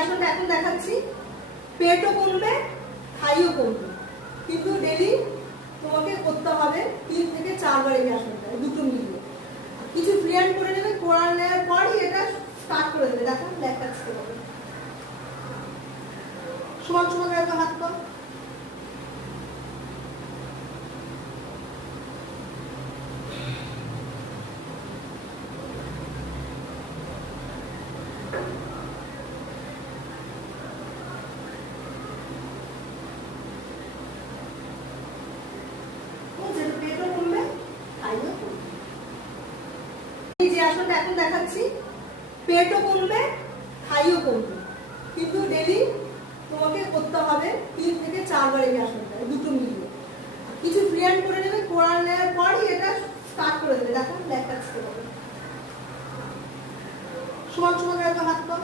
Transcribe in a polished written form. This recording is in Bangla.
আসনটা এখন দেখাচ্ছি পেটও কমবে থাইও কমবে, কিন্তু ডেলি তোমাকে করতে হবে 3 থেকে 4 বার এই আসনটা দুটো মিলিয়ে। কিছু ফ্রি হ্যান্ড করে নেবে, করে নেওয়ার পরই এটা স্টার্ট করে দেবে। দেখো দেখাচ্ছি তোমাকে, সমান সমান রাখো হাত পা। আসনটা এখন দেখাচ্ছি পেটও কমবে থাইও কমবে, কিন্তু ডেলি তোমাকে করতে হবে 3 থেকে 4 বার এই আসনটা দুটো মিলিয়ে। কিছু ফ্রি হ্যান্ড করে নেবে, করে নেওয়ার পরই এটা স্টার্ট করে দেবে। দেখো দেখাচ্ছি তোমাকে, সমান সমান রাখো হাত পা।